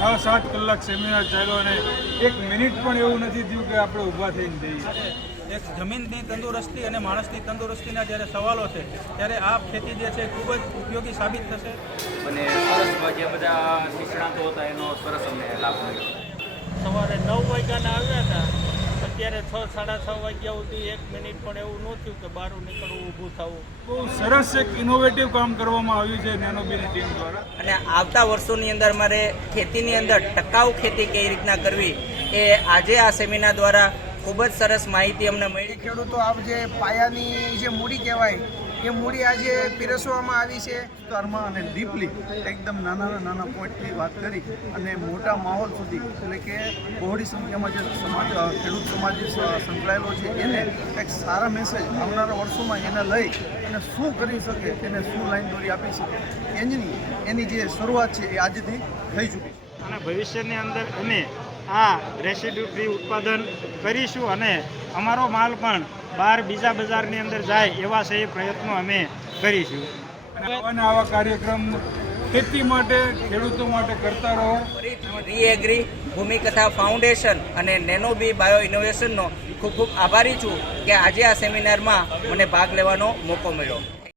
છ સાત કલાક સેમિનાર ચાલ્યો અને એક મિનિટ પણ એવું નથી થયું કે આપણે ઊભા થઈને જઈએ. એક જમીનની તંદુરસ્તી અને માણસની તંદુરસ્તીના જ્યારે સવાલો છે ત્યારે આ ખેતી જે છે ખૂબ જ ઉપયોગી સાબિત થશે? અને સરસ જે બધા નિષ્ણાતો હતા એનો સરસ અમને લાભ મળ્યો. સવારે નવ વાગ્યાના આવ્યા હતા. અત્યારે છ સાડા છ વાગ્યા સુધી એક મિનિટ પણ એવું ન થયું કે બહાર નીકળવું ઊભું થવું. બહુ સરસ એક ઇનોવેટિવ કામ કરવામાં આવ્યું છે નેનોબીની ટીમ દ્વારા. અને આવતા વર્ષોની અંદર મારે ખેતીની અંદર ટકાઉ ખેતી કઈ રીતના કરવી એ આજે આ સેમિનાર દ્વારા ખૂબ જ સરસ માહિતી અમને મળી. ખેડૂતો આપ જે પાયાની જે મૂડી કહેવાય એ મૂડી આજે પીરસવામાં આવી છે. વિસ્તારમાં અને ડીપલી એકદમ નાના નાના પોઈન્ટની વાત કરી અને મોટા માહોલ સુધી એટલે કે બહોળી સંખ્યામાં જે સમાજ ખેડૂત સમાજ સંકળાયેલો છે એને એક સારા મેસેજ આવનારા વર્ષોમાં એને લઈ અને શું કરી શકે એને શું લાઈન દોરી આપી શકે એની એની જે શરૂઆત છે એ આજથી થઈ ચૂકી છે. અને ભવિષ્યની અંદર અમે આ રેસિડ્યુ ફ્રી ઉત્પાદન કરીશું અને અમારો માલ પણ બહાર બીજા બજારની અંદર જાય એવા છે પ્રયત્નો અમે કરીશું. અને આવા કાર્યક્રમ ખેતી માટે ખેડૂતો માટે કરતા રહો. રી એગ્રી ભૂમિકથા ફાઉન્ડેશન અને નેનોબી બાયો ઇનોવેશનનો ખૂબ ખૂબ આભારી છું કે આજે આ સેમિનારમાં મને ભાગ લેવાનો મોકો મળ્યો.